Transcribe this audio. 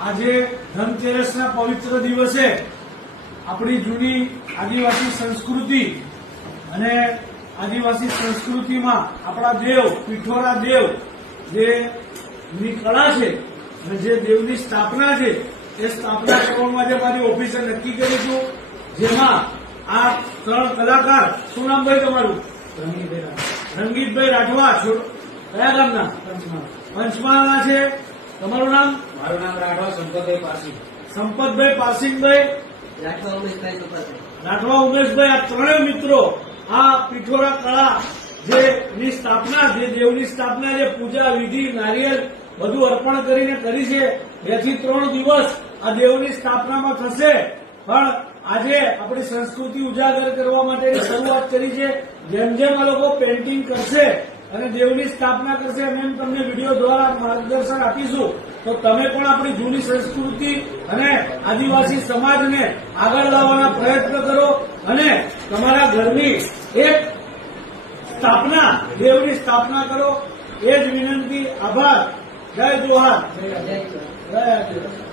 આજે ધનતેરસના પવિત્ર દિવસે આપણી જૂની આદિવાસી સંસ્કૃતિ અને આદિવાસી સંસ્કૃતિમાં આપણા દેવ પીઠોરા દેવ જે ની કળા છે અને જે દેવની સ્થાપના છે એ સ્થાપના કરવા માટે મારી ઓફિસે નક્કી કર્યું હતું, જેમાં આ 3 કલાકાર, શું નામ ભાઈ તમારું? રંગીતભાઈ રાઠવા. કયા ગામના? પંચમહાલના છે. તમારું નામ? મારું નામ રાઠવા સંપતભાઈ પારસી. સંપતભાઈ પારસીભાઈ, રાઠવા ઉમેશભાઈ. આ ત્રણેય મિત્રો આ પીઠોરા કળા જે ની સ્થાપના, જે દેવની સ્થાપના, જે પૂજા વિધિ નારિયેળ બધું અર્પણ કરીને કરી છે. 2 થી 3 દિવસ આ દેવની સ્થાપનામાં થશે, પણ આજે આપણી સંસ્કૃતિ ઉજાગર કરવા માટેની શરૂઆત કરી છે. જેમ જેમ આ લોકો પેઇન્ટિંગ કરશે અને દેવની સ્થાપના કરશે એમ એમ તમને વિડીયો દ્વારા માર્ગદર્શન આપીશું. તો તમે પણ આપણી જૂની સંસ્કૃતિ અને આદિવાસી સમાજને આગળ લાવવાના પ્રયત્ન કરો અને તમારા ઘરની એક સ્થાપના, દેવની સ્થાપના કરો. એ જ વિનંતી. આભાર. જય જોહાર. જય આદિવાસી.